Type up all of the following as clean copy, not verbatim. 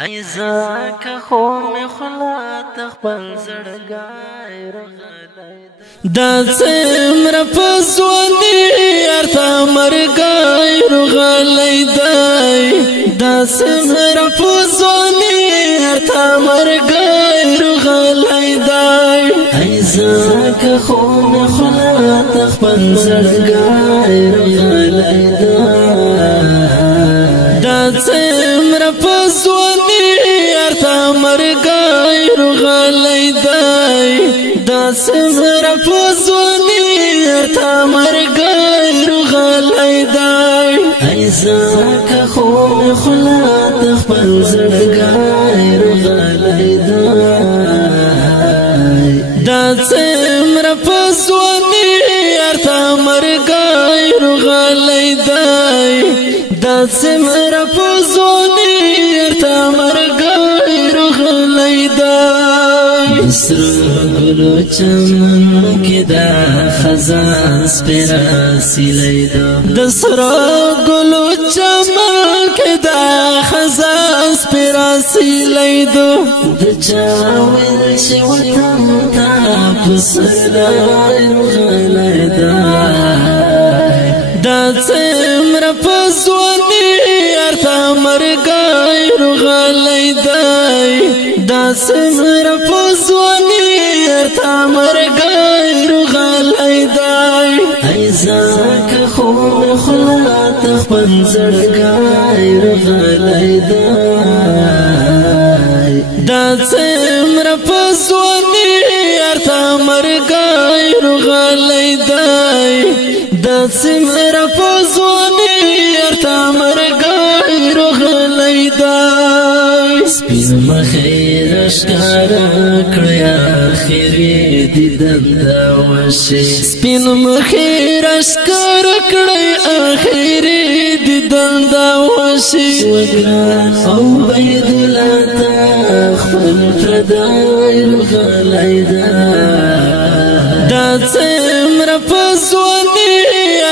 ایزا که خوم خلات خپل زړګای رغلای دا څمر پسونی ارتا مرګای رغلای دای دا څمر پسونی ارتا مرګای رغلای دای ایزا که خوم خلات خپل زړګای رغلای دا څمر پسونی ارتا مرګای رغلای دای دا څمر پسونی ارتا مرګای رغلای دای ایزا که خوم خلات خپل زړګای رغلای دا څمر پسونی ارتا مرګای رغلای دای دا څمر پسونی ارتا مرګای رغلای دای سر گلو چمن کې دا خزان سپرا سیلای د سر گلو چمن کې دا خزان سپرا سیلای د چاویل چې وطن ته پسلای رغلای دا څمر پسونی ارتا مرګای رغلای دای دا څمر پسونی ارتا مرګای رغلای دای ایزا که خوم خلات خپل زړګای رغلای دا څمر پسونی ارتا مرګای رغلای دای دا څمر پسونی ارتا مرګای رغلای دای سپین مخیر اشکارا کړی اخیری دیدن دا وشي سپین مخیر اشکار کړی اخیری دیدن دا وشي وګران او بيد الله خپل پردای رغلای دا څمر پسونی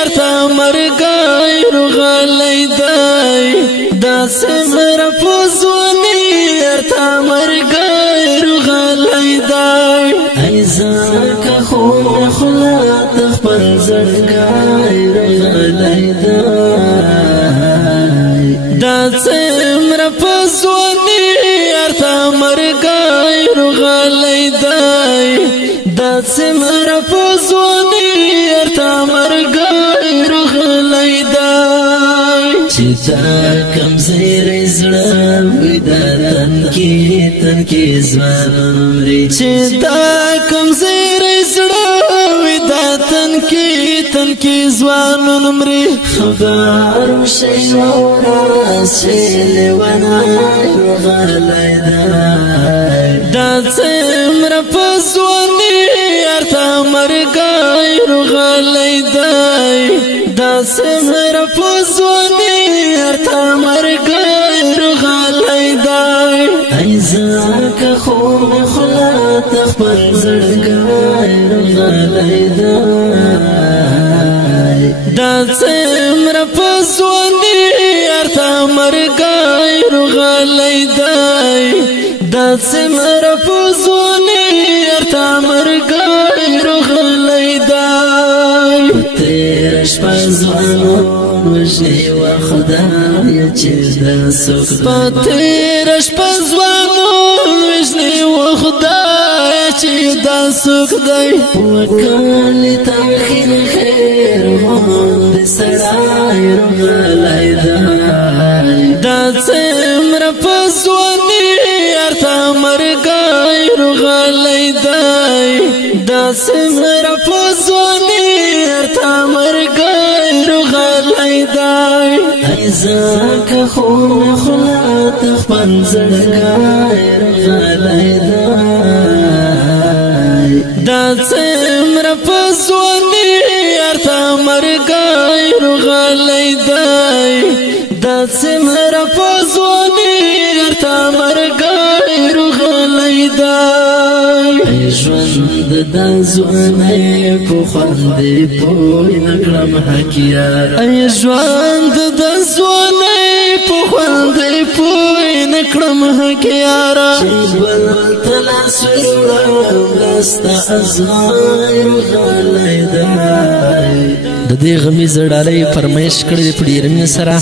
ارتا مرګای رغلای دای دا څمر پسونی ارتا مرګای رغلای دای ایزا که خوم خلات خپل زړګای رغلای دا څمر پسونی ارتا مرګای رغلای دای دا څمر پسونی ارتا مرګای رغلای دای چې تا کم زیر زړه ودارن کې ځوان مري چې تا کم زیر زړه وداتن کې ځوان مري خبر شي وراس لونا رغلای دا څمر پسونی ارتا مرګای رغلای دای دا څمر پسونی ارتا مرګای رغلای دای ایزا که خوم خلات خپل زړګای رغلای دا څمر پسونی ارتا مرګای رغلای دای دا څمر پسونی ارتا مرګای رغلای دای تیر شپه ځوانو وژنې و خدای چې دا څوک په تیر شپه ځوانو وژنې و خدای چې دا څوک دی وکړ تاخیر خیر غوندې سړی رغلای دا څمر پسونی ارتا مرګای رغلای دای دا څمر پسونی ارتا مرګای رغلای دای ایزا که خوم خلات خپل زړګای رغلای دا څمر پسونی ارتا مرګای رغلای دای دا څمر پسونی ارتا مرګای رغلای دای ژوند د ځوانۍ په خوند پوی نکړم حکیار ژوند د ځوانۍ په خوند پوی نکړم حق یارا بل تلاس وړم لاستا ازغار غلیدای د دې غمی زړالۍ فرمایش کړی په ډیر مې سره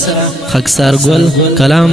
خاکسار ګل کلام